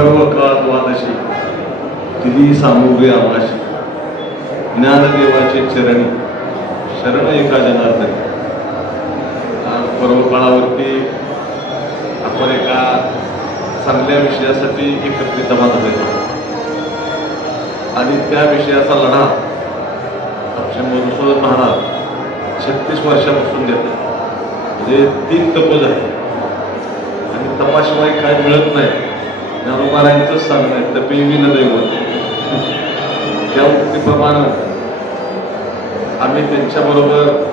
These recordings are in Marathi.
पर्व काळात वादशी दिली सामुग्री आमाशी ज्ञानदेवाचे चरणी. शरण एका जनार्दन आज पर्व काळावरती आपण एका चांगल्या विषयासाठी एकत्रित जमा झालेलो आणि त्या विषयाचा लढा आमचे मधुसूदन महाराज छत्तीस वर्षापासून देतात. म्हणजे तीन तपज आहे आणि तपाशिवाय काय मिळत नाही. ज्ञानोबारायांचंच सांगणं आहे तपेवी न दैवत त्या उक्तीप्रमाणे आम्ही त्यांच्याबरोबर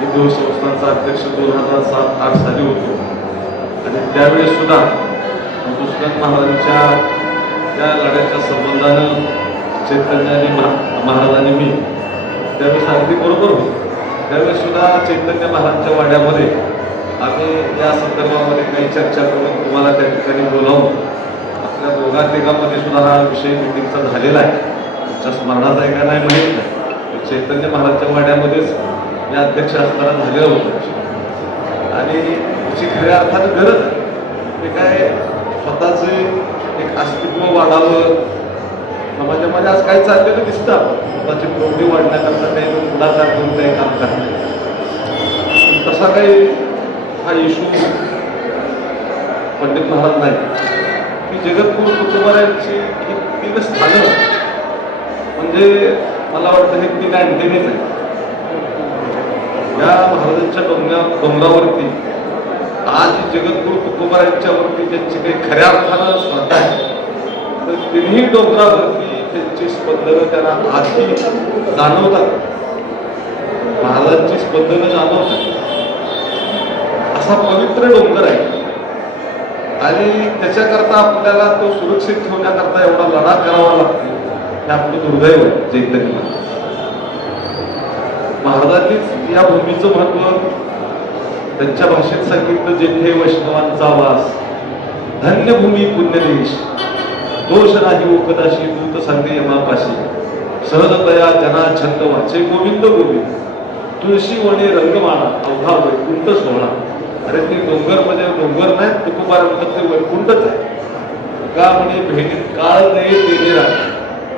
हिंदू संस्थांचा अध्यक्ष दोन हजार सात आठ साली होतो. आणि त्यावेळेस सुद्धा मधुसूदन महाराजांच्या त्या लढ्याच्या संबंधानं चैतन्य महा- महाराजांनी मी त्यावेळेस अगदी बरोबर होतो. त्यावेळेस सुद्धा चैतन्य महाराजांच्या वाड्यामध्ये आम्ही या संदर्भामध्ये काही चर्चा करून तुम्हाला त्या ठिकाणी बोलावून आपल्या दोघा तिघांमध्ये सुद्धा हा विषय मिटिंगचा झालेला आहे. तुमच्या स्मरणात आहे का नाही माहीत नाही. चैतन्य महाराजच्या वाड्यामध्येच मी अध्यक्ष असताना झालेलं होतं. आणि तिची खऱ्या अर्थानं गरज आहे. ते काय स्वतःचे एक अस्तित्व वाढावं. समाजामध्ये आज काय चाललेलं दिसतं आपण. स्वतःची प्रौढी वाढण्याकरता काही पुढाकार करून काही काम करतात. तसा काही हा इशू पंडित महाराज नाही. की जगद्गुरु तुकोबारायांची ही तीन स्थानं म्हणजे मला वाटतं हे तीन अँटेनेच आहे या महाराजांच्या डोंगरा डोंगरावरती आज जगद्गुरु तुकोबारायांच्या वरती काही खऱ्या अर्थानं श्रद्धा आहे. तर तिन्ही डोंगरावरती त्यांची स्पंदनं त्यांना आधी जाणवतात. महाराजांची स्पंदनं जाणवतात. असा पवित्र डोंगर आहे. आणि त्याच्याकरता आपल्याला तो सुरक्षित ठेवण्याकरता एवढा लढा करावा लागतो. हे आपलं दुर्दैव चैतन्य. महाराजांनीच या भूमीचं महत्त्व त्यांच्या भाषेत सांगितलं जेथे वैष्णवांचा वास धन्य भूमी पुण्यदेश दोष नाही ओकदाशी दूत सांगे यमापाशी सहजतया जना छंद वाचे गोविंद गोविंद तुळशी वने रंगमाना अवघा वैकुंठ सोहळा. अरे ते डोंगर म्हणजे डोंगर नाही तुकोबार म्हणतात ते वैकुंठच आहे. का म्हणे भेटीत काळ नाही ते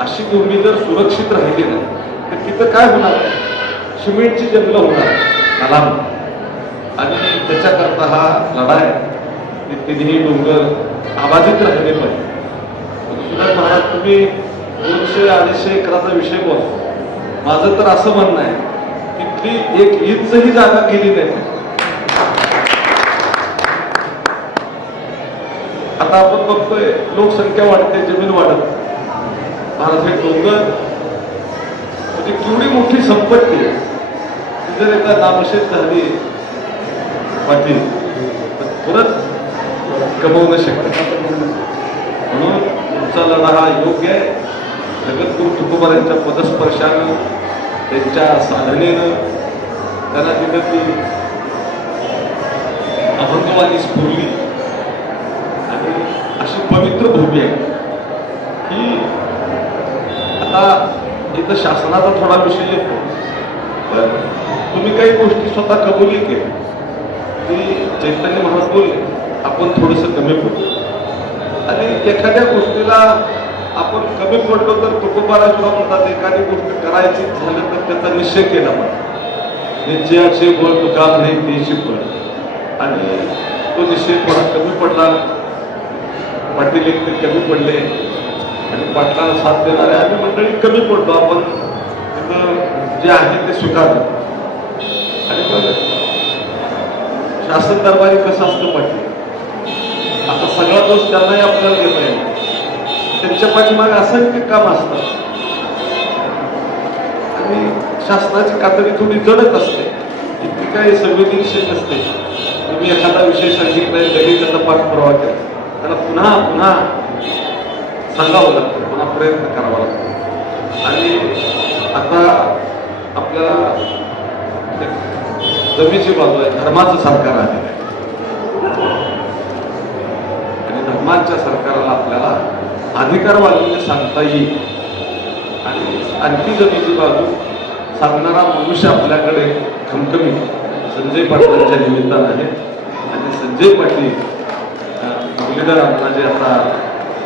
अशी भूमी जर सुरक्षित राहिली नाही तर तिथं काय होणार? सिमेंटची जंगलं होणार. कलाम आणि त्याच्याकरता हा लढा आहे. तिन्ही डोंगर आबाधित राहिले पाहिजे. सुद्धा महाराज तुम्ही दोनशे अडीचशे एकराचा विषय बोल. माझं तर असं म्हणणं आहे तिथली एक इंचही जागा गेली नाही आता आपण बघतोय लोकसंख्या वाढते जमीन वाढत. भारत हे डोंगर. म्हणजे केवढी मोठी संपत्ती आहे. जर एकदा नामशेष झाली पाटील परत कमवणं शक्य म्हणून तुमचा लढा हा योग्य आहे. जगद्गुरु तुकोबारांच्या पदस्पर्शानं त्यांच्या साधनेनं त्यांना तिथं ती अभंगवादी स्फुरली. अशी पवित्र भूमी आहे. की आता इथं शासनाचा थोडा विषय येतो. पण तुम्ही काही गोष्टी स्वतः कबुली केल्या की चैतन्य महाराज बोलले आपण थोडंसं कमी पडतो आणि एखाद्या गोष्टीला आपण कमी पडलो तर तुकोबाला सुद्धा म्हणतात एखादी गोष्ट करायची झालं तर त्याचा निश्चय केला पाहिजे निश्चयाचे बळ तुका नाही ते शिकवण आणि तो निश्चय थोडा कमी पडला. पाटील एक ते कमी पडले. आणि पाटलाला साथ देणारे आम्ही मंडळी कमी पडलो आपण. तिथं जे आहे ते स्वीकारलं आणि मग शासन दरबारी कसं असतं पाटील? आता सगळा दोष त्यांनाही आपल्याला घेता येईल. त्यांच्या पाठीमागे असंख्य काम असतं. आणि शासनाची कातडी थोडी जडत असते. इतकी काही संवेदनशील नसते. तुम्ही एखादा विषय सांगितलाय लगेच त्याचा पाठपुरावा केला. त्याला पुन्हा पुन्हा सांगावं लागतं पुन्हा प्रयत्न करावा लागतो. आणि आता आपल्याला जमीची बाजू आहे धर्माचं सरकार आलेलं आहे. आणि धर्माच्या सरकाराला आपल्याला अधिकार वाढवून सांगता येईल. आणि आणखी जमीची बाजू सांगणारा मनुष्य आपल्याकडे खमखमी संजय पाटलांच्या निमित्तानं आहे. आणि संजय पाटील मुरलीधर अण्णा जे आता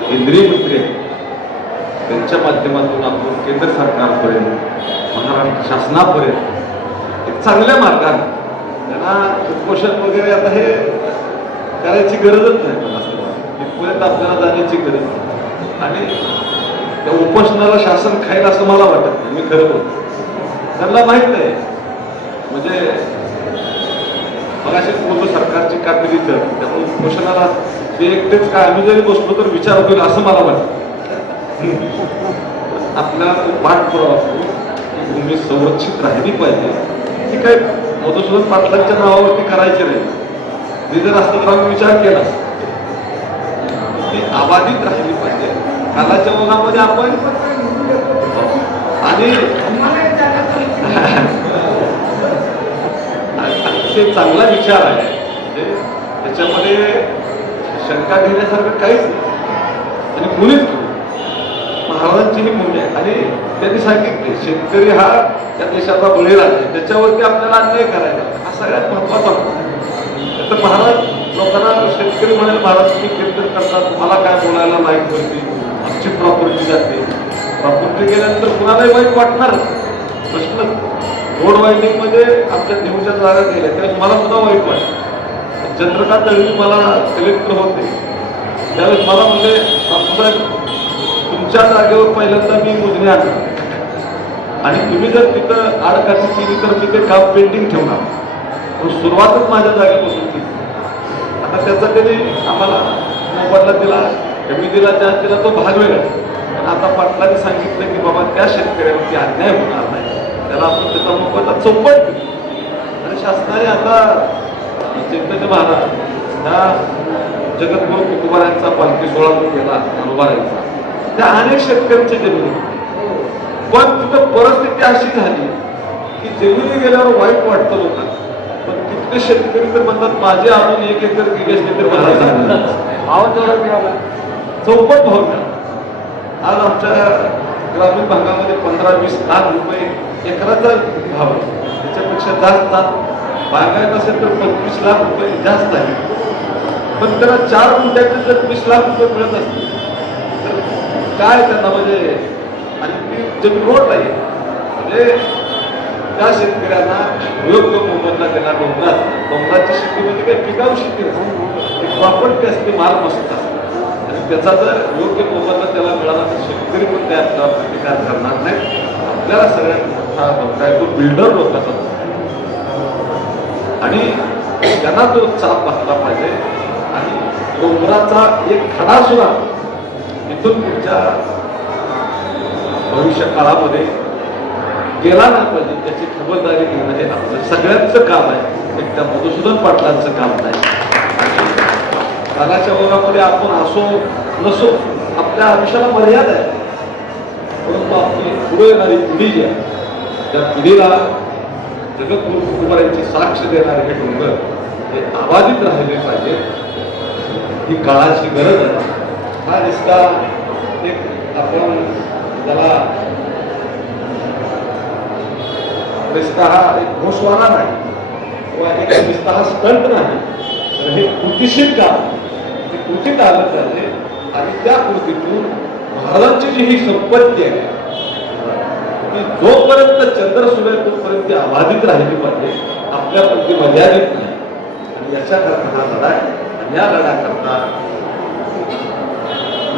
केंद्रीय मंत्री आहेत त्यांच्या माध्यमातून आपण केंद्र सरकारपर्यंत महाराष्ट्र शासनापर्यंत एक चांगल्या मार्गाने त्यांना उपोषण वगैरे आता हे करायची गरजच नाही मला असं इथपर्यंत आपल्याला जाण्याची गरज नाही. आणि त्या उपोषणाला शासन खाईल असं मला वाटत नाही. मी खरं बोलतो. त्यांना माहीत नाही. म्हणजे मगाशी पूर्ण सरकारची कामगिरी तर त्यामुळे उपोषणाला ते एकटेच काय आम्ही जरी बसलो तर विचार होईल असं मला वाटतं. आपला पाठपुरावा करू भूमी संरक्षित राहिली पाहिजे. ती काय मधुसूदन पाटलांच्या नावावरती करायची नाही. जर असतं तर आम्ही विचार केला. ती आबाधित राहिली पाहिजे. कालाच्या ओघामध्ये आपण आणि अतिशय चांगला विचार आहे. म्हणजे त्याच्यामध्ये शंका घेण्यासारखं काहीच नाही. आणि कुणीच महाराजांची ही भूमी आहे. आणि त्यांनी सांगितले शेतकरी हा त्या देशाचा बळीराजा आहे. त्याच्यावरती आपल्याला अन्याय करायला हा सगळ्यात महत्त्वाचा मुद्दा तर महाराज लोकांना शेतकरी म्हणाल महाराज तुम्ही कीर्तन करता. तुम्हाला काय बोलायला नाही पडते आमची प्रॉपर्टी जाते. प्रॉपर्टी गेल्यानंतर कुणालाही वाईट वाटणार प्रश्न रोड वाईडिंगमध्ये आमच्या देऊच्या जागा गेल्या त्यामुळे मला सुद्धा वाईट वाटतं. चंद्रकांत दळवी मला सिलेक्ट होते. त्यावेळेस मला म्हणजे बापूसाहेब तुमच्या जागेवर पहिल्यांदा मी मोजणी आणणार आणि तुम्ही जर तिथं आडकाठी केली तर मी ते काम पेंडिंग ठेवणार. पण सुरुवातच माझ्या जागेपासून केली. आता त्याचा त्यांनी आम्हाला मोबदला दिला कमी दिला त्या दिला तो भाग वेगळा पण आता पाटलांनी सांगितलं की बाबा त्या शेतकऱ्यावरती अन्याय होणार नाही. त्याला आपण त्याचा मोबदला चौपट आणि शासनाने आता चैतन्य महाराज त्या जगद्गुरु तुकोबारायांचा पालखी सोहळा केला अनुबारायांचा त्या अनेक शेतकऱ्यांच्या जमिनी. पण तिथं परिस्थिती अशी झाली की जमिनी गेल्यावर वाईट वाटतं लोकांना. पण तिथले शेतकरी तर म्हणतात माझे आणून एक एकर गेले असते तर मला मिळाला चौपट भाव मिळाला. आज आमच्या ग्रामीण भागामध्ये पंधरा वीस लाख रुपये एकराचा भाव आहे. त्याच्यापेक्षा जास्त बागायत असेल तर पंचवीस लाख रुपये जास्त आहे. पण त्याला चार गुंठ्याचे जर वीस लाख रुपये मिळत असतील तर काय त्यांना म्हणजे आणि ती जमीन रोड नाही म्हणजे त्या शेतकऱ्यांना योग्य मोबदला देणार डोंगरात डोंगराची शेती म्हणजे काही पिकाऊ शेती नसते प्रॉपर्टी असते माल बसत असते. आणि त्याचा जर योग्य मोबदला त्याला मिळाला तर शेतकरी पण त्या प्रतिकार करणार नाही आपल्याला सगळ्यात मोठा धोका आहे. तो बिल्डर लोकांचा धोका आणि त्यांना तो चाप बसला पाहिजे. आणि डोंगराचा एक खडा सुद्धा इथून पुढच्या भविष्य काळामध्ये गेला नाही पाहिजे. त्याची खबरदारी घेणं हे आपलं सगळ्यांचं काम आहे. एक त्या मधुसूदन पाटलांचं काम नाही. कालाच्या ओघामध्ये आपण असो नसो आपल्या आयुष्याला मर्यादा आहे. परंतु आपली पुढे येणारी पिढी जी आहे. त्या पिढीला जगद्गुरु कुटुंबाची साक्ष देणारे हे डोंगर हे आबाधित राहिले पाहिजे. ही काळाची गरज आहे. हा रिस्का एक आपण त्याला रिस्का हा एक घोषवाना नाही किंवा एक रिस्ता हा स्टंट नाही. तर हे कृतीशील काम ते कृतीत आलं पाहिजे आणि त्या कृतीतून महाराजांची जी ही संपत्ती आहे ती जोपर्यंत चंद्र सूर्य तोपर्यंत ती अबाधित राहिली पाहिजे आपल्यापर्यंत ती मर्यादित नाही. आणि याच्याकरता हा लढा आहे. आणि या लढा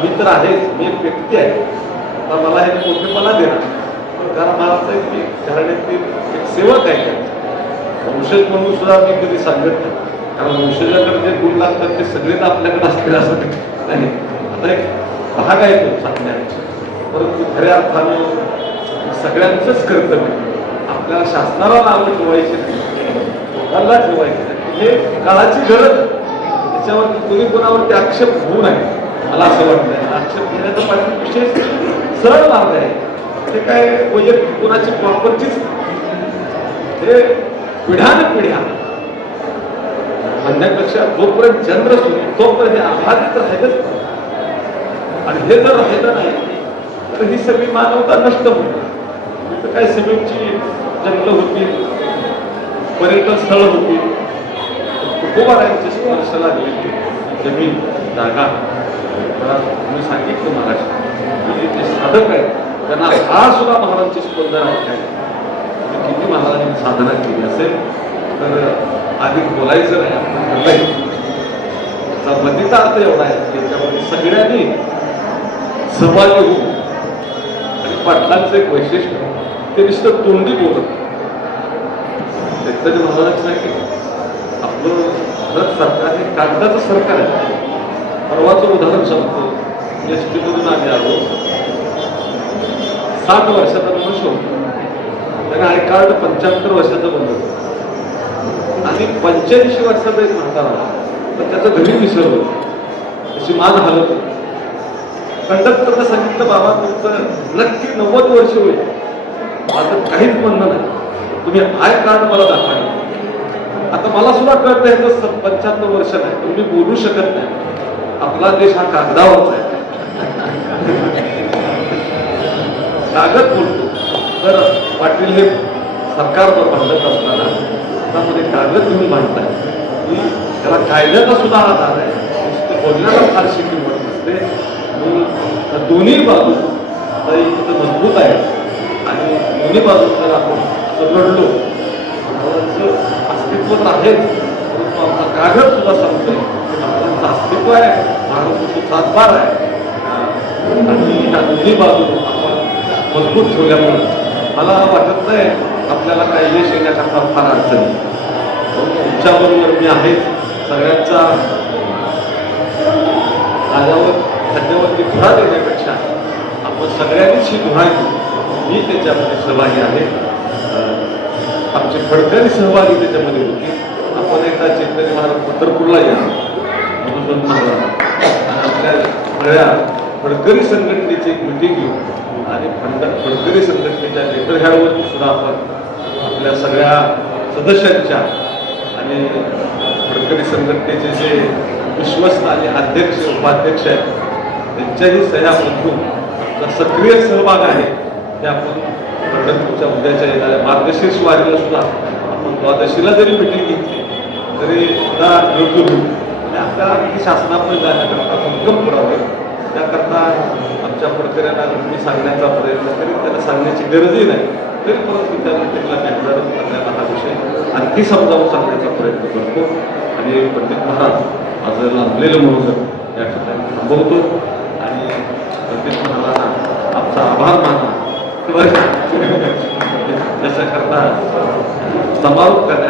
मी तर आहेच मी एक व्यक्ती आहे. आता मला हे मोठेपणा देणार कारण मला असं आहे घराण्यातील एक सेवक आहे त्यांचा वंशज म्हणून सुद्धा मी कधी सांगत नाही. कारण वंशजाकडे जे गुण लागतात ते सगळे आपल्याकडे असतील असं नाही आता एक भाग आहे तो सांगण्याचा परंतु खऱ्या अर्थानं सगळ्यांचंच कर्तव्य. आपल्या शासनाला नावं ठेवायची नाही. लोकांना ठेवायचं नाही. हे काळाची गरज. त्याच्यावर त्याच्यावरती कोणी कोणावरती आक्षेप होऊ नये. मला असं वाटतं आक्षेप घेण्याचा पाठी विशेष सरळ मार्ग आहे. ते काय वैयक्तिक कोणाची प्रॉपर्टीच हे पिढ्यान पिढ्या. म्हणण्यापेक्षा जोपर्यंत चंद्र सुरू तोपर्यंत हे आघादित राहिलंच पाहिजे. आणि हे जर राहिलं नाही तर ही सगळी मानवता नष्ट होईल. तर काय सिमेंटची जंगलं होती पर्यटन स्थळ होती. कुटुंबारांची स्पर्श लागलेली जमीन जागा. मी सांगितलं महाराष्ट्र की जे साधक आहेत त्यांना हा सुद्धा महाराजांची स्पर्धा आहे. काय किती महाराजांनी साधना केली असेल तर अधिक बोलायचं नाही आपण ठरलंय त्याचा मतीचा अर्थ एवढा आहे की याच्यामध्ये सगळ्यांनी सहभागी होऊन पाटलांचं एक वैशिष्ट्य ते नुसतं तोंडी बोलत. शेतकरी महाराज की आपलं भारत सरकार हे कागदाचं सरकार आहे. परवाचं उदाहरण सांगतो. एस टीमधून आम्ही आलो. सात वर्षाचा मनुष्य होतो. त्याने आय कार्ड पंच्याहत्तर वर्षाचं बनलं होतं. आणि पंच्याऐंशी वर्षाचा एक म्हातारा तर त्याचं घरी विसरलं अशी मान हलत होती. कंडक्टरनं सांगितलं बाबा तुमचं नक्की नव्वद वर्ष होईल. माझं काहीच म्हणणं नाही. तुम्ही आय कार्ड मला दाखवा. आता मला सुद्धा कळतं ह्याचं पंच्याहत्तर वर्ष नाही. पण मी बोलू शकत नाही. आपला देश हा कागदावरचा आहे. कागद बोलतो. तर पाटील हे सरकारवर भांडत असताना त्यामध्ये कागद घेऊन भांडताय. की त्याला कायद्याचा सुद्धा आधार आहे. बोलण्याला फारशी किंमत नसते. तर दोन्ही बाजू तरी तिथं मजबूत आहे. आणि दोन्ही बाजू जर आपण सगळलो अस्तित्व तर आहे परंतु आमचा कागद सुद्धा सांगतोय भारताचं अस्तित्व आहे भारताचं सातबार आहे. आणि ह्या दोन्ही बाजू आपण मजबूत ठेवल्यामुळे मला वाटत नाही आपल्याला काही यश येण्याकरता फार अडचण तुमच्याबरोबर मी आहे सगळ्यांचा आल्यावर खाद्यावरती धुरा देण्यापेक्षा आपण सगळ्यांनीच ही धुरा घेऊ. मी त्याच्यामध्ये सहभागी आहे. आमचे फडकरी सहभागी त्याच्यामध्ये होते. आपण एकदा चेतनी महाराज पंढरपूरला या. म्हणून महाराज आणि आपल्या सगळ्या फडकरी संघटनेची एक मिटिंग घेऊ. आणि फंड फडकरी संघटनेच्या लेटर ह्यावरती सुद्धा आपण आपल्या सगळ्या सदस्यांच्या आणि फडकरी संघटनेचे जे विश्वस्त आणि अध्यक्ष उपाध्यक्ष आहेत त्यांच्याही सह्या बदलून सक्रिय सहभाग आहे. ते आपण पंढरपूरच्या उद्याच्या येणाऱ्या मार्गशीर्ष वारीला सुद्धा आपण द्वादशीला जरी मिटिंग घेतली तरी सुद्धा योग्य होईल. आणि आता किती शासनामध्ये जाण्याकरता भक्कम पुरावे त्याकरता आमच्या पडकऱ्यांना मी सांगण्याचा प्रयत्न तरी त्यांना सांगण्याची गरजही नाही. तरी परंतु त्या मिटिंगला कॅमेरा करण्याचा हा विषय आणखी समजावून सांगण्याचा प्रयत्न करतो. आणि पंडित महाराज माझं लांबलेलं म्हणून या ठिकाणी थांबवतो. Самарман. Самаркада.